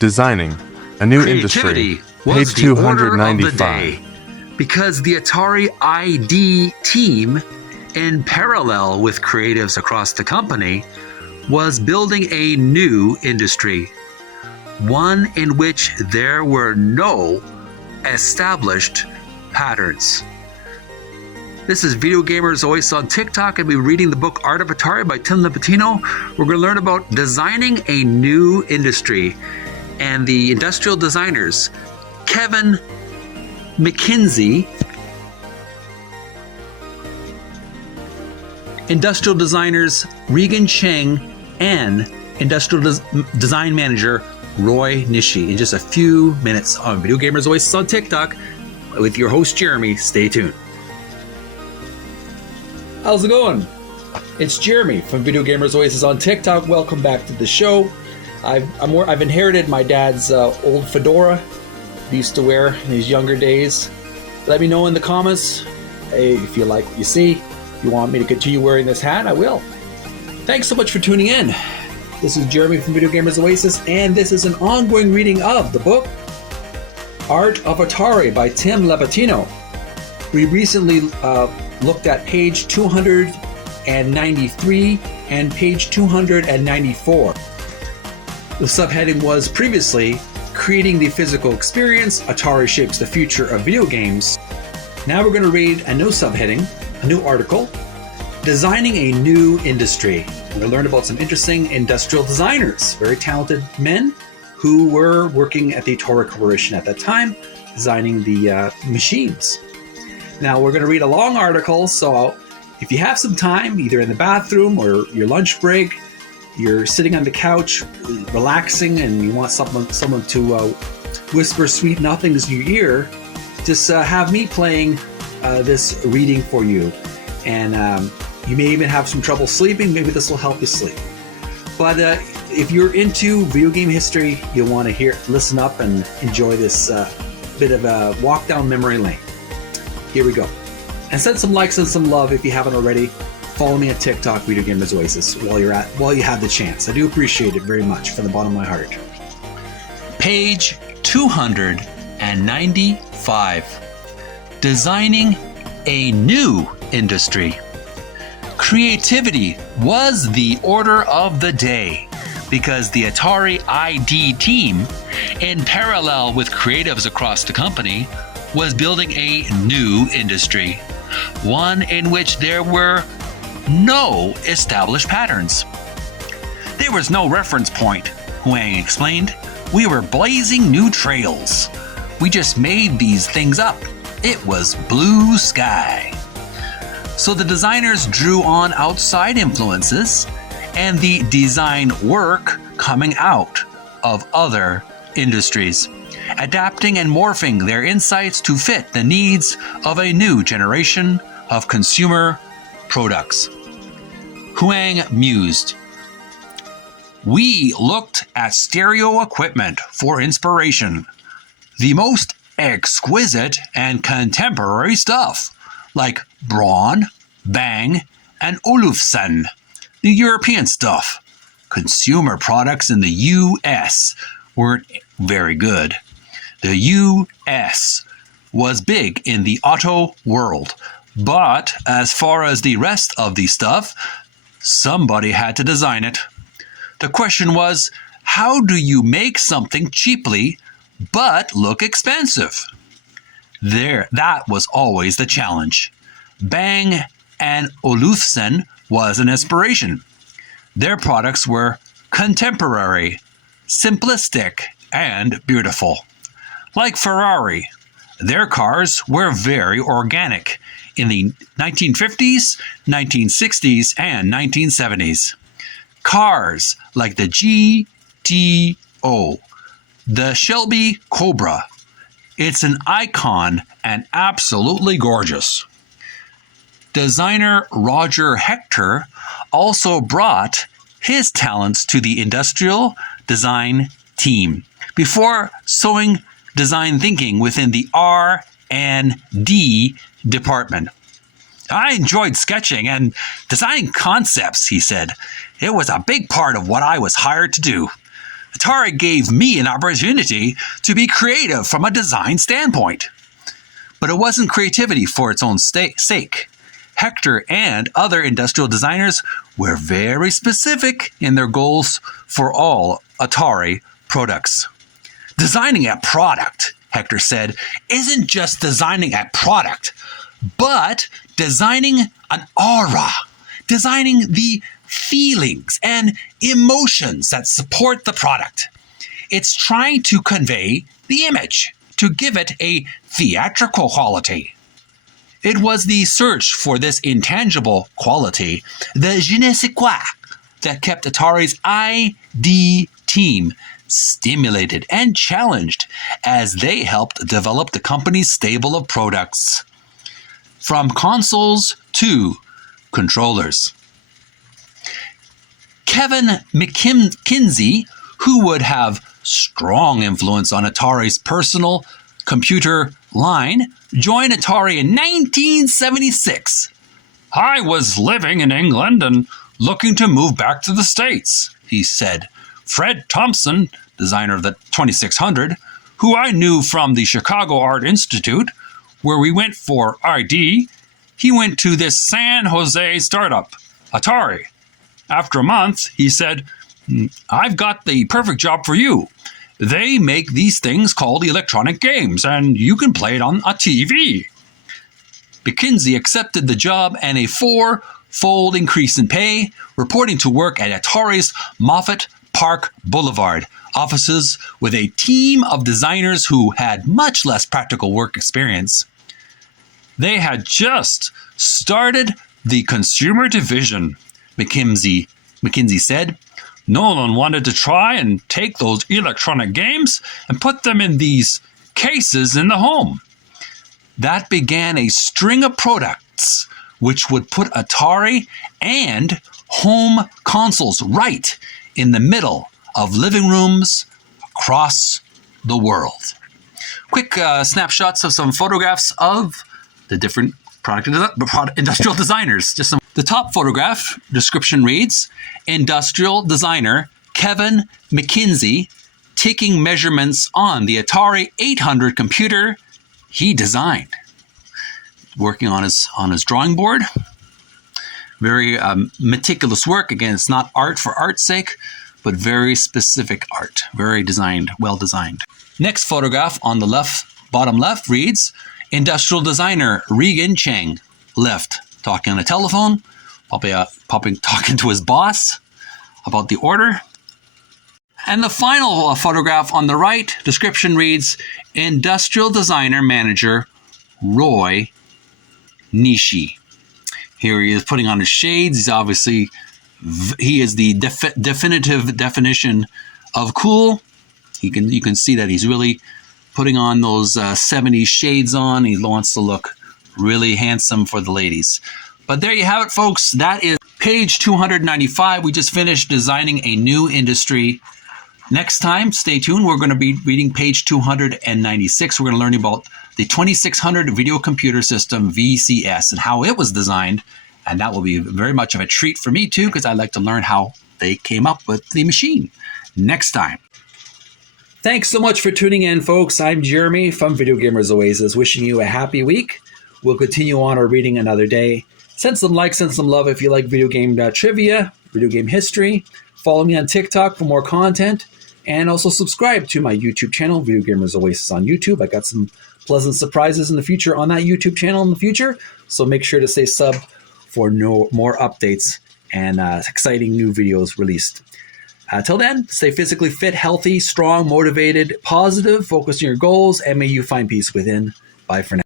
Designing a new Creativity industry. was Page the order of the 295. day because the Atari ID team, in parallel with creatives across the company, was building a new industry, one in which there were no established patterns. This is Video Gamers Oasis on TikTok, and we're reading the book Art of Atari by Tim Lapetino. We're going to learn about designing a new industry and the industrial designers Kevin McKinsey, industrial designers Regan Cheng, and industrial design manager Roy Nishi in just a few minutes on Video Gamers Oasis on TikTok with your host Jeremy. Stay tuned. How's it going? It's Jeremy from Video Gamers Oasis on TikTok. Welcome back to the show. I've inherited my dad's old fedora he used to wear in his younger days. Let me know in the comments if you like what you see. If you want me to continue wearing this hat, I will. Thanks so much for tuning in. This is Jeremy from Video Gamers Oasis, and this is an ongoing reading of the book Art of Atari by Tim Lapetino. We recently looked at page 293 and page 294. The subheading was previously Creating the Physical Experience, Atari Shapes the Future of Video Games. Now we're going to read a new subheading, a new article, Designing a New Industry. We're going to learn about some interesting industrial designers, very talented men who were working at the Atari Corporation at that time, designing the machines. Now we're going to read a long article, so if you have some time, either in the bathroom or your lunch break, you're sitting on the couch, relaxing, and you want someone to whisper sweet nothings in your ear, just have me playing this reading for you. And you may even have some trouble sleeping. Maybe this will help you sleep. But if you're into video game history, you'll want to listen up and enjoy this bit of a walk down memory lane. Here we go. And send some likes and some love if you haven't already. Follow me at TikTok, Video Gamers Oasis, while you have the chance. I do appreciate it very much from the bottom of my heart. Page 295. Designing a new industry. Creativity was the order of the day because the Atari ID team, in parallel with creatives across the company, was building a new industry, one in which there were no established patterns. There was no reference point, Huang explained. We were blazing new trails. We just made these things up. It was blue sky. So the designers drew on outside influences and the design work coming out of other industries, adapting and morphing their insights to fit the needs of a new generation of consumer products. Huang mused. We looked at stereo equipment for inspiration. The most exquisite and contemporary stuff, like Braun, Bang, and Olufsen, the European stuff. Consumer products in the U.S. weren't very good. The U.S. was big in the auto world, but as far as the rest of the stuff, somebody had to design it. The question was, how do you make something cheaply but look expensive? That was always the challenge. Bang and Olufsen was an inspiration. Their products were contemporary, simplistic, and beautiful. Like Ferrari, their cars were very organic in the 1950s, 1960s, and 1970s. Cars like the GTO, the Shelby Cobra. It's an icon and absolutely gorgeous. Designer Roger Hector also brought his talents to the industrial design team before sowing design thinking within the R&D department. I enjoyed sketching and designing concepts, he said. It was a big part of what I was hired to do. Atari gave me an opportunity to be creative from a design standpoint. But it wasn't creativity for its own sake. Hector and other industrial designers were very specific in their goals for all Atari products. Designing a product, Hector said, isn't just designing a product, but designing an aura, designing the feelings and emotions that support the product. It's trying to convey the image, to give it a theatrical quality. It was the search for this intangible quality, the je ne sais quoi, that kept Atari's ID team stimulated and challenged as they helped develop the company's stable of products, from consoles to controllers. Kevin McKinsey, who would have strong influence on Atari's personal computer line, joined Atari in 1976. "I was living in England and looking to move back to the States," he said. Fred Thompson, designer of the 2600, who I knew from the Chicago Art Institute, where we went for ID, he went to this San Jose startup, Atari. After a month, he said, "I've got the perfect job for you. They make these things called electronic games, and you can play it on a TV." McKinsey accepted the job and a four-fold increase in pay, reporting to work at Atari's Moffett Park Boulevard offices with a team of designers who had much less practical work experience. They had just started the consumer division, McKinsey said. Nolan wanted to try and take those electronic games and put them in these cases in the home. That began a string of products which would put Atari and home consoles right in the middle of living rooms across the world. Quick snapshots of some photographs of the different industrial designers. The top photograph description reads, "Industrial designer Kevin McKinsey taking measurements on the Atari 800 computer he designed." Working on his drawing board. Very meticulous work. Again, it's not art for art's sake, but very specific art. Very designed, well designed. Next photograph on the left, bottom left reads, "Industrial designer Regan Cheng left, talking on a telephone, talking to his boss about the order." And the final photograph on the right, description reads, "Industrial designer manager Roy Nishi." Here he is putting on his shades. He is the definitive definition of cool. You can see that he's really putting on those 70s shades on. He wants to look really handsome for the ladies. But there you have it, folks. That is page 295. We just finished designing a new industry. Next time, stay tuned. We're going to be reading page 296. We're going to learn about the 2600 video computer system, VCS, and how it was designed. And that will be very much of a treat for me, too, because I like to learn how they came up with the machine next time. Thanks so much for tuning in, folks. I'm Jeremy from Video Gamers Oasis, wishing you a happy week. We'll continue on our reading another day. Send some likes, send some love if you like video game trivia, video game history. Follow me on TikTok for more content. And also subscribe to my YouTube channel, Video Gamers Oasis on YouTube. I got some pleasant surprises in the future on that YouTube channel in the future. So make sure to stay sub for more updates and exciting new videos released. Till then, stay physically fit, healthy, strong, motivated, positive, focus on your goals, and may you find peace within. Bye for now.